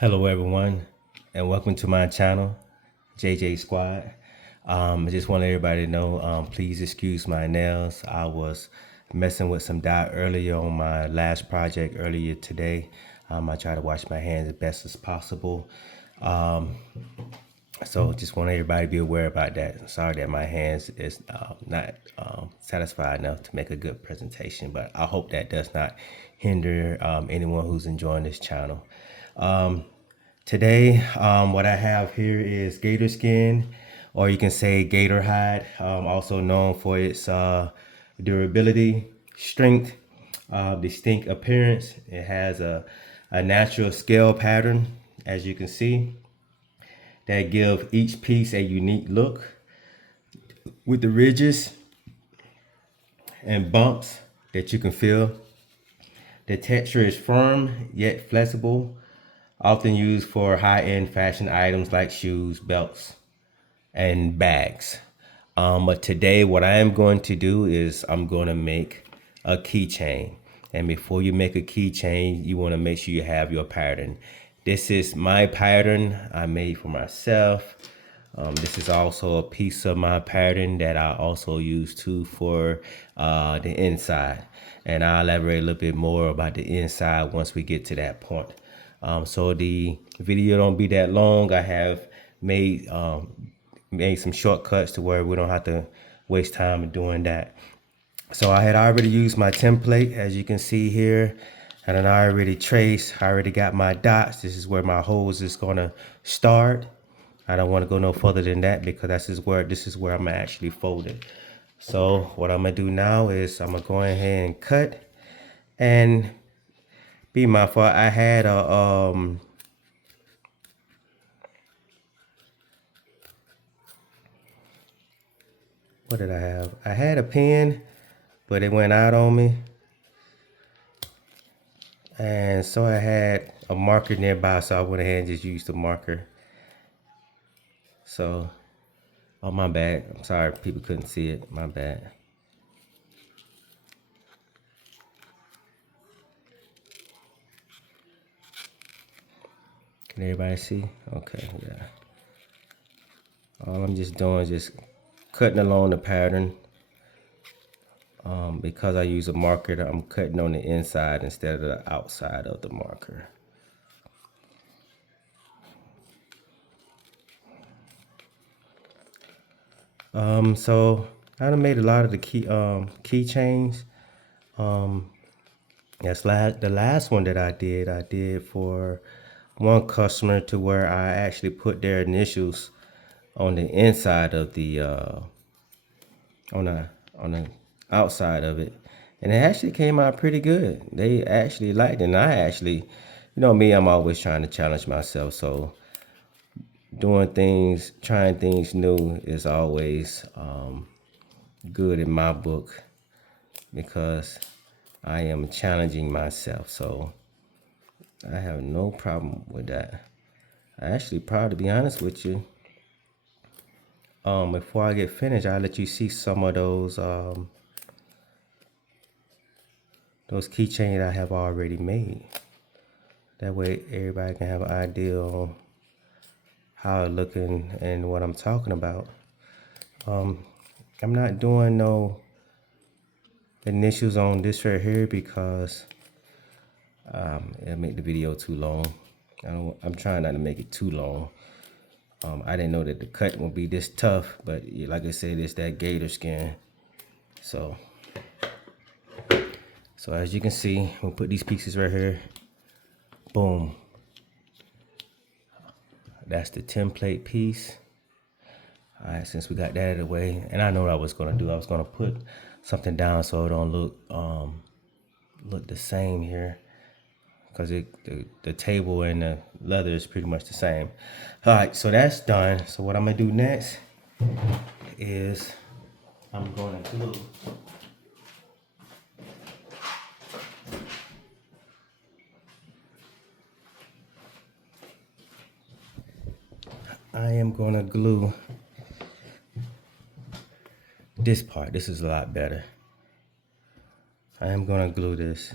Hello everyone and welcome to my channel, JJ Squad. I just want everybody to know, please excuse my nails. I was messing with some dye earlier on my last project earlier today. I try to wash my hands as best as possible. So just want everybody to be aware about that. Sorry that my hands is not satisfied enough to make a good presentation, but I hope that does not hinder anyone who's enjoying this channel. Today, what I have here is gator skin, or you can say gator hide, also known for its durability, strength, distinct appearance. It has a natural scale pattern, as you can see, that give each piece a unique look with the ridges and bumps that you can feel. The texture is firm yet flexible, often used for high-end fashion items like shoes, belts, and bags. But today what I am going to do is I'm going to make a keychain. And before you make a keychain, you want to make sure you have your pattern. This is my pattern I made for myself. This is also a piece of my pattern that I also use too for the inside. And I'll elaborate a little bit more about the inside once we get to that point. So the video don't be that long. I have made some shortcuts to where we don't have to waste time doing that. So I had already used my template, as you can see here, and I already traced. I already got my dots. This is where my hose is gonna start. I don't want to go no further than that because this is where I'm actually folding. So what I'm gonna do now is I'm gonna go ahead and cut, and be mindful. I had a what did I have? I had a pen, but it went out on me. And so I had a marker nearby, so I went ahead and just used the marker. So, oh my bad. I'm sorry people couldn't see it. My bad. Can everybody see? Okay, yeah. All I'm just doing is just cutting along the pattern. Because I use a marker, I'm cutting on the inside instead of the outside of the marker. So I done made a lot of the keychains. The last one that I did for one customer to where I actually put their initials on the inside of the on the outside of it, and it actually came out pretty good. They actually liked it, and I actually, you know me, I'm always trying to challenge myself. So trying things new is always good in my book because I am challenging myself. So I have no problem with that. I actually proud to be honest with you. Before I get finished, I'll let you see some of those keychains I have already made. That way everybody can have an idea on how it's looking and what I'm talking about. I'm not doing no initials on this right here because it'll make the video too long. I'm trying not to make it too long. I didn't know that the cut would be this tough, but like I said, it's that gator skin. So as you can see, we'll put these pieces right here. Boom. That's the template piece. All right, since we got that out of the way, and I know what I was gonna do. I was gonna put something down so it don't look the same here, because the table and the leather is pretty much the same. All right, so that's done. So what I'm gonna do next is I'm gonna glue. I am gonna glue this part. This is a lot better. I am gonna glue this.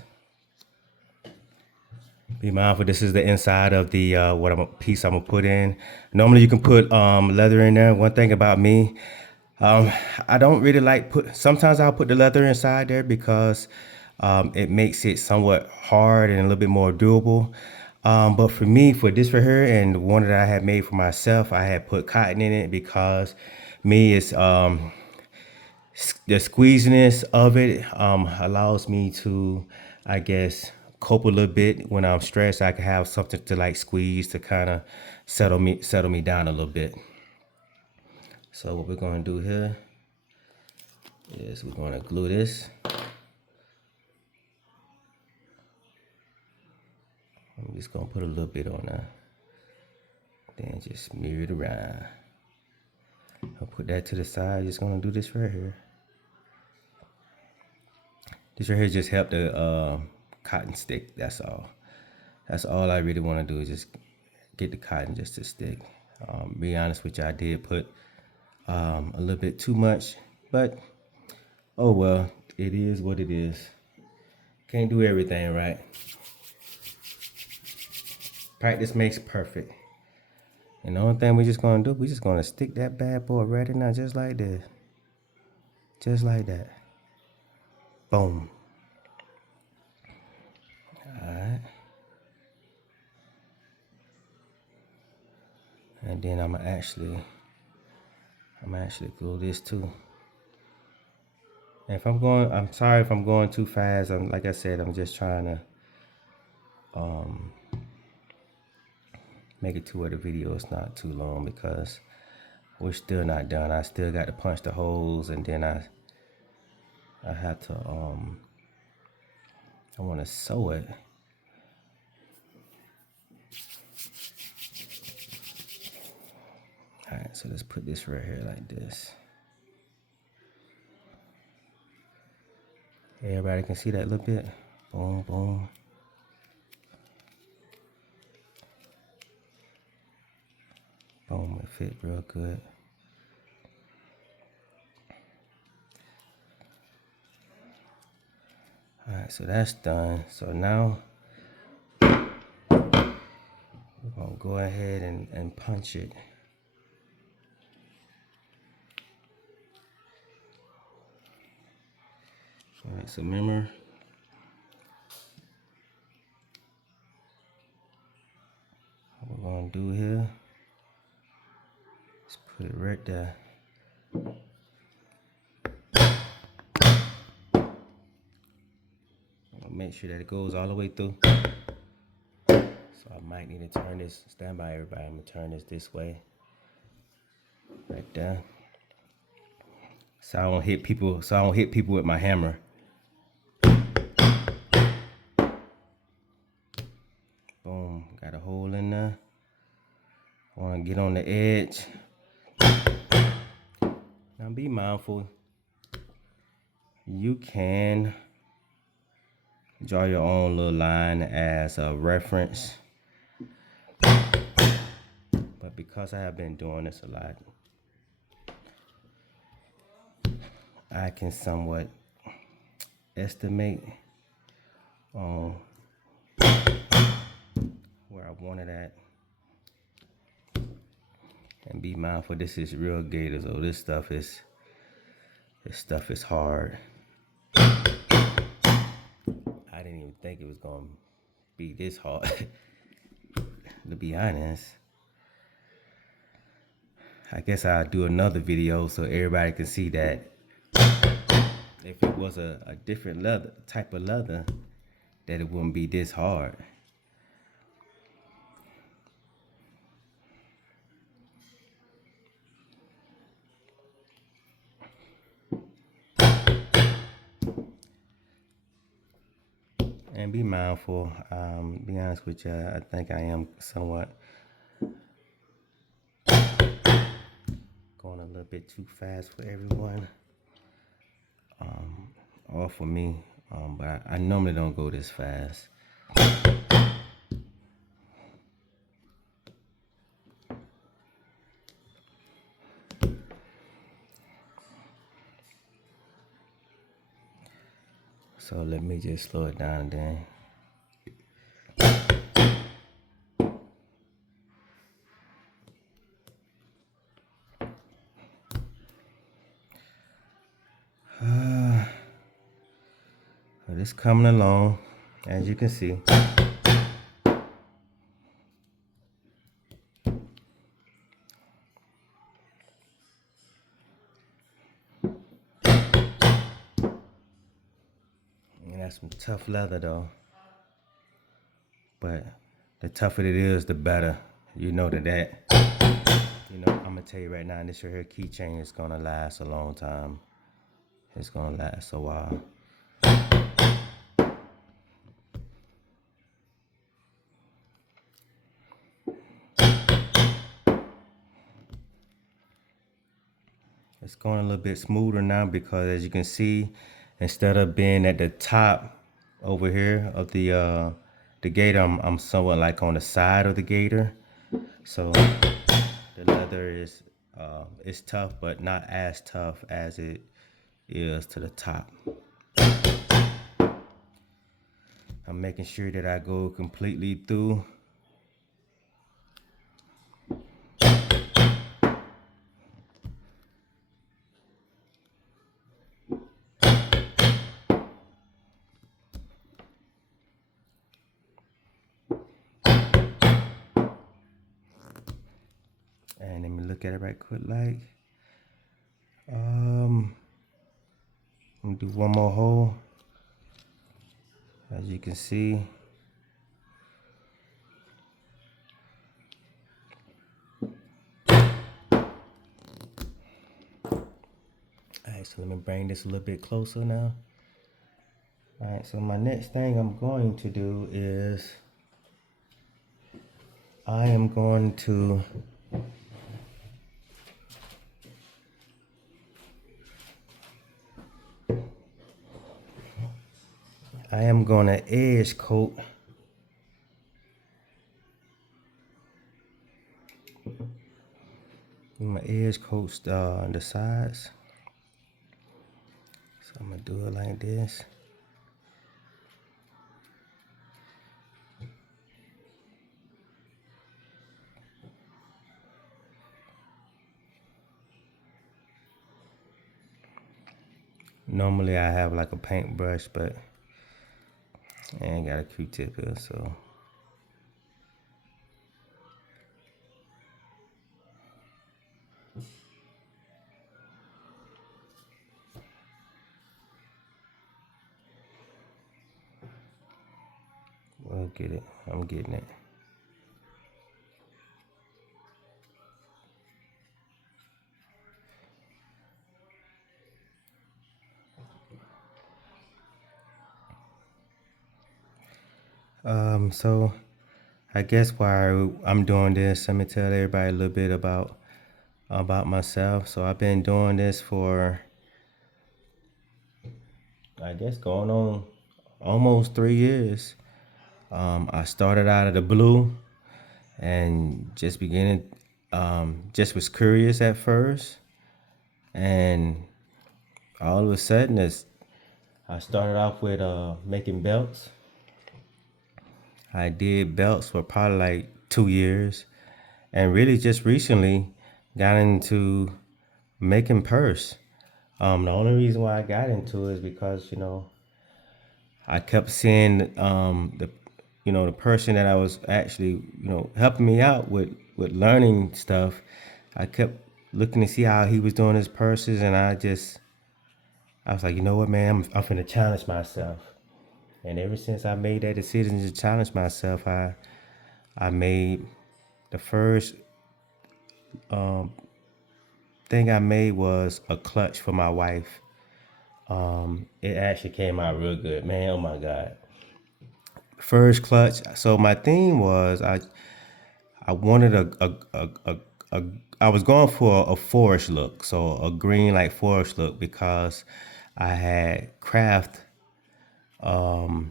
Be mindful. This is the inside of the piece I'm gonna put in. Normally you can put leather in there. One thing about me, um, I don't really like put. Sometimes I'll put the leather inside there because it makes it somewhat hard and a little bit more durable. But for me, for this right here and one that I had made for myself, I had put cotton in it because me is the squeeziness of it allows me to, I guess, cope a little bit when I'm stressed. I can have something to like squeeze to kind of settle me down a little bit. So what we're gonna do here is we're gonna glue this. I'm just gonna put a little bit on there, then just smear it around. I'll put that to the side. Just gonna do this right here. This right here just help the cotton stick. That's all. That's all I really want to do is just get the cotton just to stick. Be honest with you, I did put a little bit too much, but oh well, it is what it is. Can't do everything right. Practice makes perfect. And the only thing we just gonna do, we just gonna stick that bad boy right in there, just like this. Just like that. Boom. Alright. And then I'm actually glue this too. And if I'm sorry if I'm going too fast. Like I said, I'm just trying to make it to where the video is not too long because we're still not done. I still got to punch the holes, and then I have to I want to sew it. All right, so let's put this right here like this. Everybody can see that a little bit. Boom, boom. Boom, it fit real good. All right, so that's done. So now we're gonna go ahead and punch it. All right, so remember, what we're gonna do here is put it right there. Make sure that it goes all the way through. So I might need to turn this, stand by everybody, I'm gonna turn this way. Right there. So I don't hit people with my hammer. Boom, got a hole in there. Wanna get on the edge. Now be mindful. You can draw your own little line as a reference. But because I have been doing this a lot, I can somewhat estimate on where I want it at. And be mindful, this is real gator, so this stuff is hard. I didn't even think it was gonna be this hard. To be honest, I guess I'll do another video so everybody can see that if it was a different type of leather, that it wouldn't be this hard. And be mindful. Be honest with you, I think I am somewhat going a little bit too fast for everyone, or for me. But I normally don't go this fast. So let me just slow it down then. it's coming along, as you can see. And that's some tough leather though. But the tougher it is, the better. You know that. You know, I'm gonna tell you right now, this right here keychain is gonna last a long time. It's gonna last a while. It's going a little bit smoother now because, as you can see, instead of being at the top over here of the gator, I'm somewhat like on the side of the gator. So the leather is it's tough, but not as tough as it is to the top. I'm making sure that I go completely through. And let me look at it right quick like. Let me do one more hole. As you can see. Alright, so let me bring this a little bit closer now. Alright, so my next thing I'm going to do is I am going to edge coat my edge coats the sides. So I'm gonna do it like this. Normally I have like a paintbrush, but I ain't got a Q-tip here, so. We'll get it. I'm getting it. So I guess while I'm doing this, let me tell everybody a little bit about myself. So I've been doing this for, I guess, going on almost 3 years. I started out of the blue and just just was curious at first. And all of a sudden, I started off with making belts. I did belts for probably like 2 years, and really just recently got into making purse. The only reason why I got into it is because, you know, I kept seeing the person that I was actually, you know, helping me out with learning stuff. I kept looking to see how he was doing his purses, and I was like, you know what, man, I'm finna challenge myself. And ever since I made that decision to challenge myself, I made the first thing I made was a clutch for my wife. It actually came out real good, man. Oh my God. First clutch. So my theme was I wanted a I was going for a forest look, so a green like forest look, because I had craft a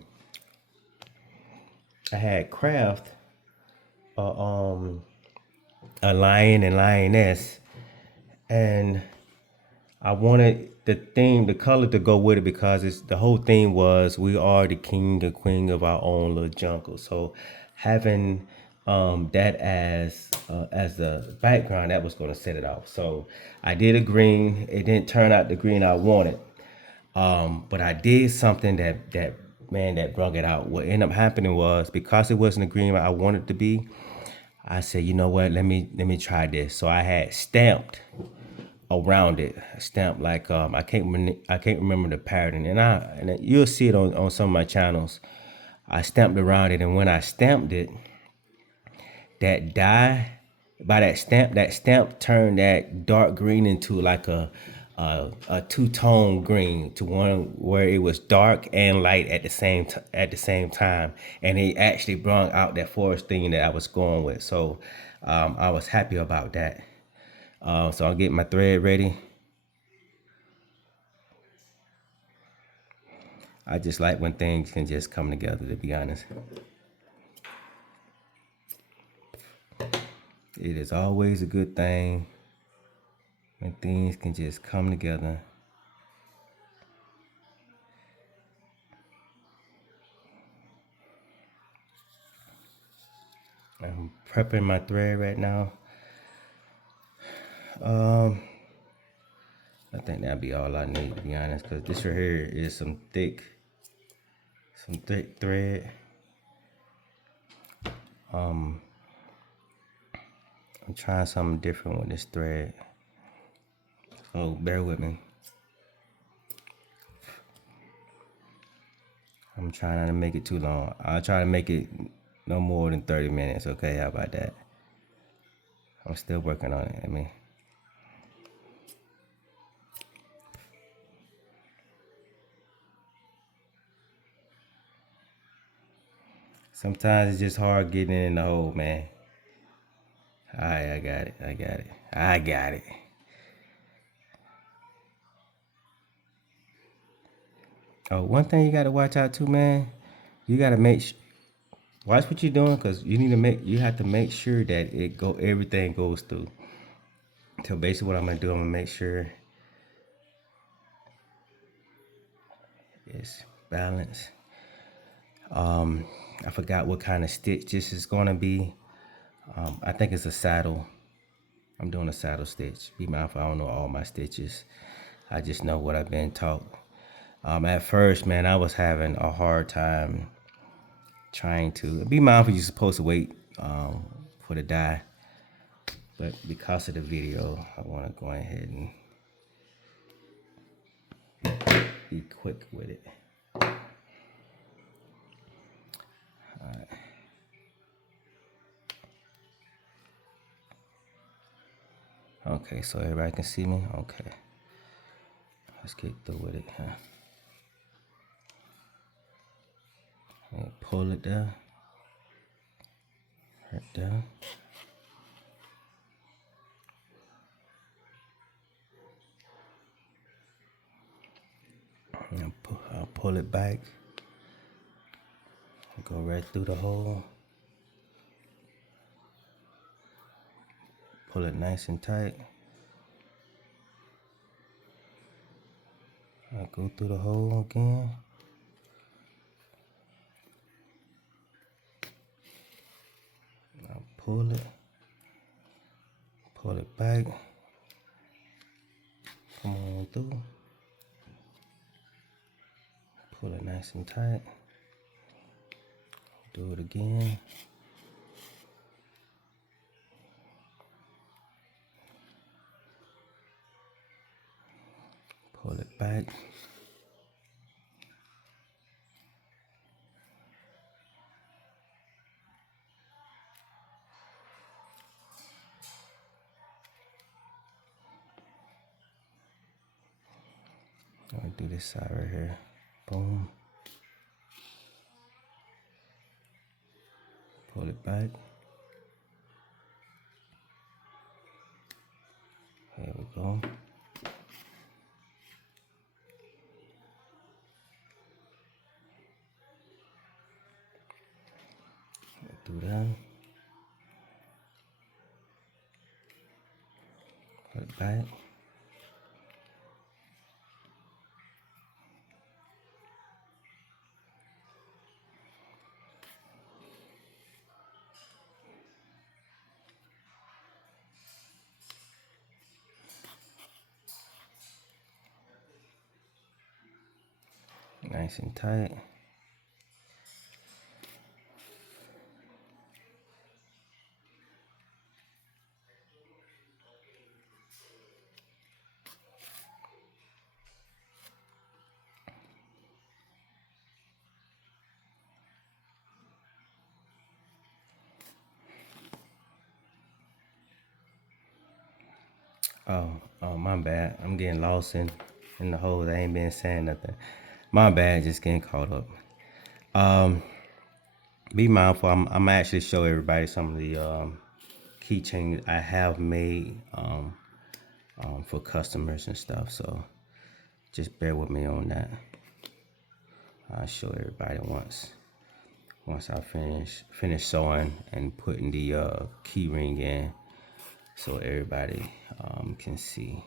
lion and lioness, and I wanted the color to go with it, because the whole thing was we are the king and queen of our own little jungle. So having that as the background, that was going to set it off. So I did a green. It didn't turn out the green I wanted, But I did something that man that brought it out. What ended up happening was because it wasn't the green I wanted it to be. I said, you know what? Let me try this. So I had stamped around it, stamped like I can't remember the pattern, and you'll see it on some of my channels. I stamped around it, and when I stamped it, that dye by that stamp turned that dark green into like a two-tone green to one where it was dark and light at the same time, and it actually brought out that forest theme that I was going with. So I was happy about that. So I'll get my thread ready. I just like when things can just come together, to be honest. It is always a good thing when things can just come together. I'm prepping my thread right now. I think that'll be all I need, to be honest, because this right here is some thick thread. I'm trying something different with this thread, so bear with me. I'm trying not to make it too long. I'll try to make it no more than 30 minutes, okay? How about that? I'm still working on it, sometimes it's just hard getting in the hole, man. All right, I got it. Oh, one thing you gotta watch out too, man. You gotta watch what you're doing, cause you have to make sure that everything goes through. So basically, what I'm gonna do, I'm gonna make sure it's balanced. I forgot what kind of stitch this is gonna be. I think it's a saddle. I'm doing a saddle stitch. Be mindful, I don't know all my stitches. I just know what I've been taught. At first, man, I was having a hard time trying to be mindful. You're supposed to wait for the dye, but because of the video, I want to go ahead and be quick with it. All right. Okay, so everybody can see me. Okay, let's get through with it. And pull it down, right down. And I'll pull it back. Go right through the hole. Pull it nice and tight. I'll go through the hole again. I'll pull it back. Come on through. Pull it nice and tight. Do it again. Pull it back. I'll do this side right here. Boom. Pull it back. There we go. Do that. Pull it back. Nice and tight. Oh, my bad. I'm getting lost in the holes. I ain't been saying nothing. My bad, just getting caught up. Um, be mindful. I'm actually show everybody some of the keychains I have made for customers and stuff. So just bear with me on that. I'll show everybody once I finish sewing and putting the key ring in, so everybody can see.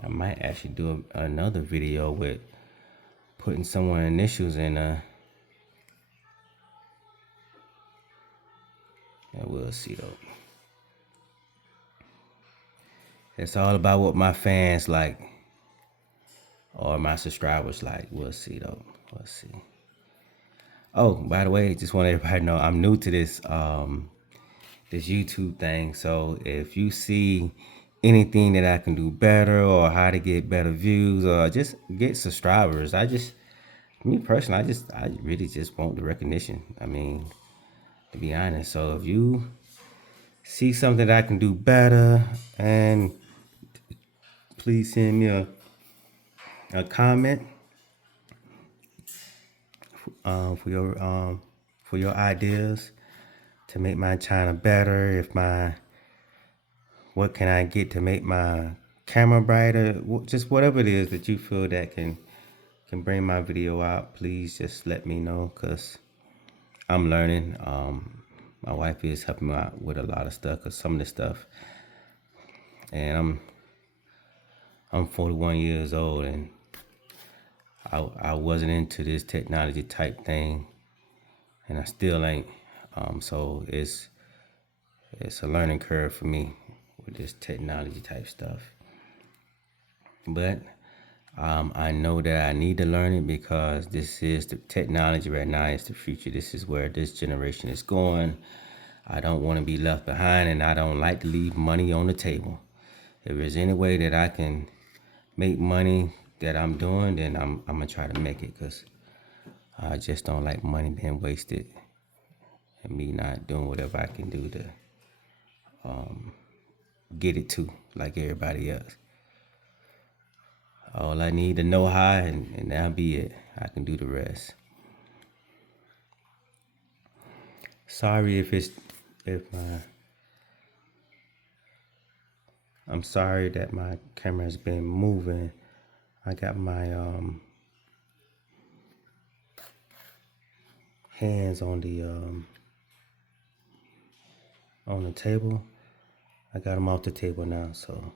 I might actually do another video with putting someone initials in and we'll see though. It's all about what my fans like or my subscribers like. We'll see though. We'll see. Oh, by the way, just want everybody to know I'm new to this this YouTube thing. So if you see anything that I can do better or how to get better views or just get subscribers, me personally, I really just want the recognition. I mean, to be honest. So if you see something that I can do better, and please send me a comment for your ideas to make my channel better. What can I get to make my camera brighter? Just whatever it is that you feel that can bring my video out. Please just let me know, cause I'm learning. My wife is helping me out with a lot of stuff, cause some of the stuff, and I'm 41 years old, and I wasn't into this technology type thing, and I still ain't. So it's a learning curve for me with this technology type stuff. But I know that I need to learn it because this is the technology right now. It's the future. This is where this generation is going. I don't want to be left behind, and I don't like to leave money on the table. If there's any way that I can make money that I'm doing, then I'm gonna try to make it, because I just don't like money being wasted and me not doing whatever I can do to get it to like everybody else. All I need to know how, and that'll be it. I can do the rest. Sorry if I'm sorry that my camera has been moving. I got my hands on the table. I got them off the table now, so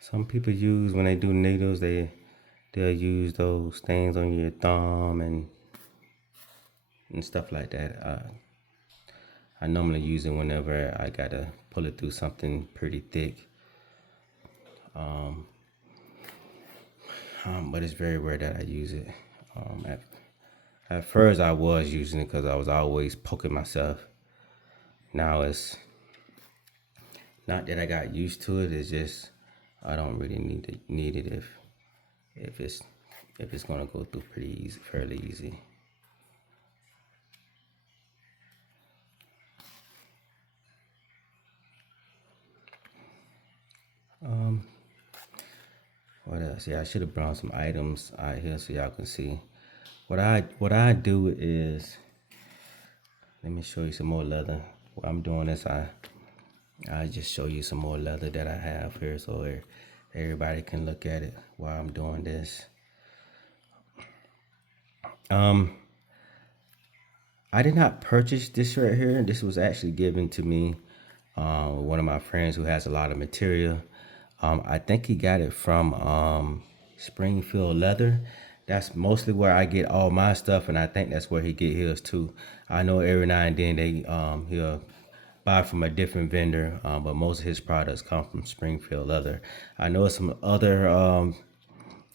some people use, when they do needles, they'll use those things on your thumb and stuff like that. I normally use it whenever I gotta pull it through something pretty thick. But it's very rare that I use it. At first I was using it because I was always poking myself. Now it's not that I got used to it. It's just I don't really need it if it's gonna go through pretty easy, fairly easy. What else? Yeah, I should have brought some items out here so y'all can see. What I do is, let me show you some more leather. What I'm doing is I just show you some more leather that I have here so everybody can look at it while I'm doing this. I did not purchase this right here. This was actually given to me one of my friends who has a lot of material. I think he got it from Springfield Leather. That's mostly where I get all my stuff, and I think that's where he get his too. I know every now and then he'll buy from a different vendor, but most of his products come from Springfield Leather. I know some other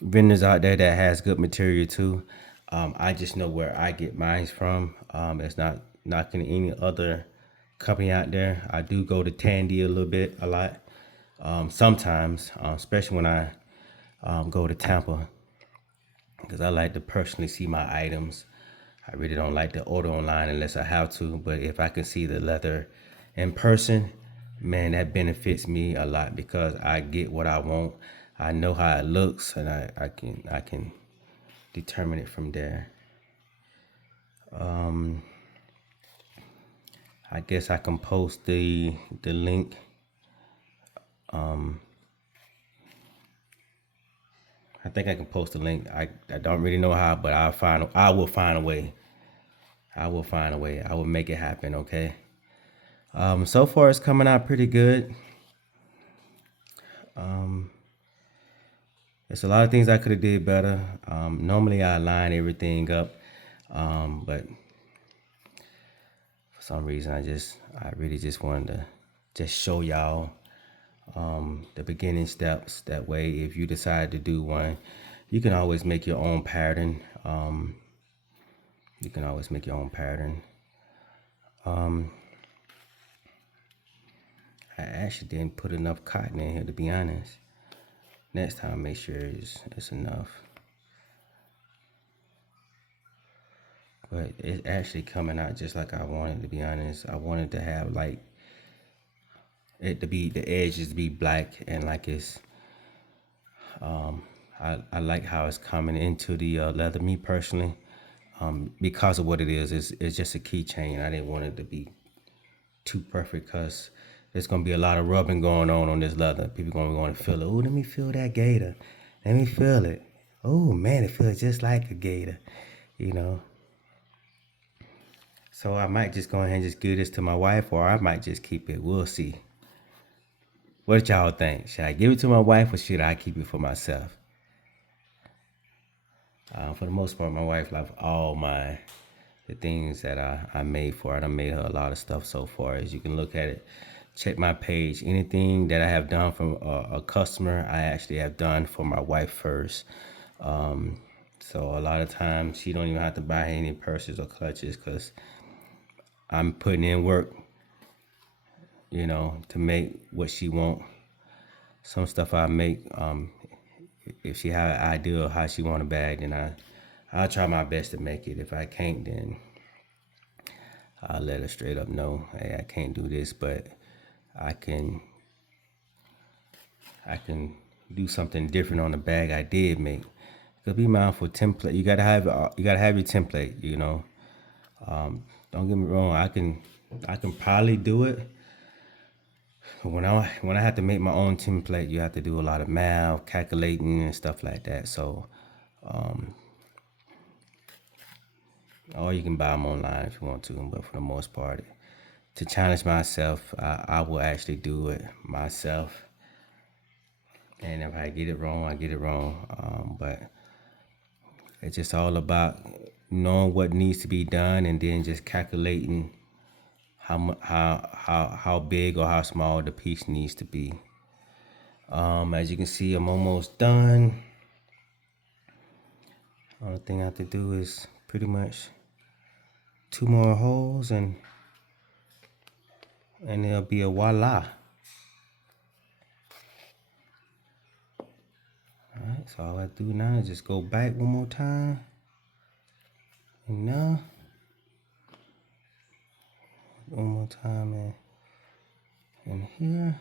vendors out there that has good material too. I just know where I get mine from. It's not knocking any other company out there. I do go to Tandy a lot. Sometimes, especially when I go to Tampa, because I like to personally see my items. I really don't like to order online unless I have to, but if I can see the leather in person, man, that benefits me a lot because I get what I want. I know how it looks, and I can determine it from there. I guess I can post the link. I think I can post the link. I don't really know how, but I will find a way. I will find a way. I will make it happen. Okay. So far it's coming out pretty good. There's a lot of things I could have did better. Normally I line everything up, but for some reason I really just wanted to just show y'all the beginning steps. That way, if you decide to do one, you can always make your own pattern. You can always make your own pattern. I actually didn't put enough cotton in here, to be honest. Next time, make sure it's enough. But it's actually coming out just like I wanted, to be honest. I wanted to have like it to be the edges to be black and like it's I like how it's coming into the leather. Me personally, because of what it is, it's just a keychain. I didn't want it to be too perfect because there's gonna be a lot of rubbing going on this leather. People gonna want to feel it. Oh, let me feel that gator. Let me feel it. Oh man, it feels just like a gator, you know. So I might just go ahead and just give this to my wife, or I might just keep it. We'll see. What y'all think? Should I give it to my wife, or should I keep it for myself? For the most part, my wife loves all the things that I made for her. I made her a lot of stuff so far. As you can look at it, check my page. Anything that I have done from a customer, I actually have done for my wife first. So a lot of times she don't even have to buy any purses or clutches because I'm putting in work, to make what she want. Some stuff I make, if she have an idea of how she want a bag, then I'll try my best to make it. If I can't, then I'll let her straight up know, hey, I can't do this, but I can do something different on the bag I did make. Cause be mindful, template. You gotta have your template. Don't get me wrong. I can probably do it. But when I have to make my own template, you have to do a lot of math, calculating, and stuff like that. So, or you can buy them online if you want to. But for the most part, to challenge myself, I will actually do it myself. And if I get it wrong, I get it wrong. But it's just all about knowing what needs to be done and then just calculating how big or how small the piece needs to be. As you can see, I'm almost done. Only thing I have to do is pretty much 2 more holes and it'll be a voila. Alright, so all I do now is just go back one more time. And now, one more time in here.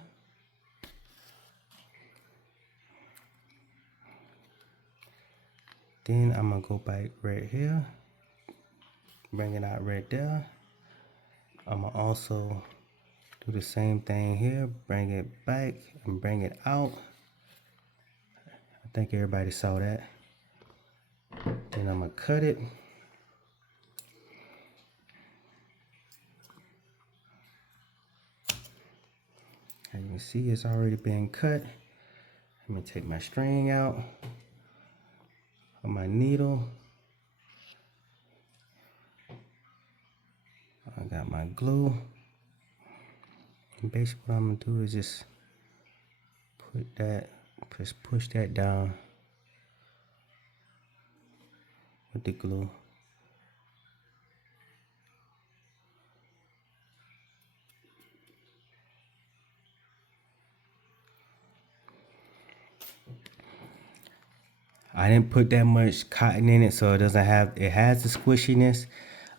Then I'm gonna go back right here. Bring it out right there. I'm gonna also do the same thing here. Bring it back and bring it out. I think everybody saw that. Then I'm gonna cut it. As you can see, it's already been cut. Let me take my string out of my needle. I got my glue. And basically what I'm gonna do is just push that down with the glue. I didn't put that much cotton in it, so it doesn't have, it has the squishiness,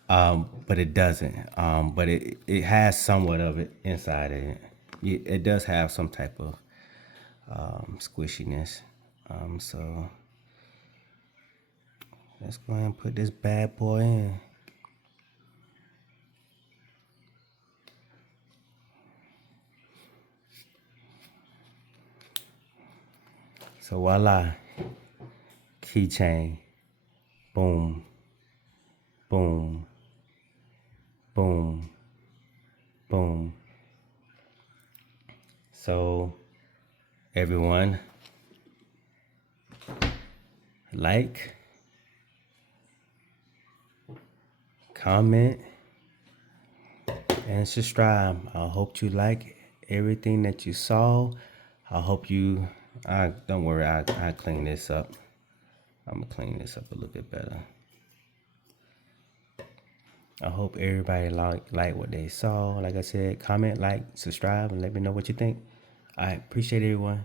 but it doesn't. But it has somewhat of it inside of it. It does have some type of squishiness. So let's go ahead and put this bad boy in. So voila, keychain, boom, boom, boom, boom. So everyone, like, comment, and subscribe. I hope you like everything that you saw. I hope you, don't worry, I clean this up. I'm gonna clean this up a little bit better. I hope everybody like what they saw. Like I said, comment, like, subscribe, and let me know what you think. I appreciate everyone.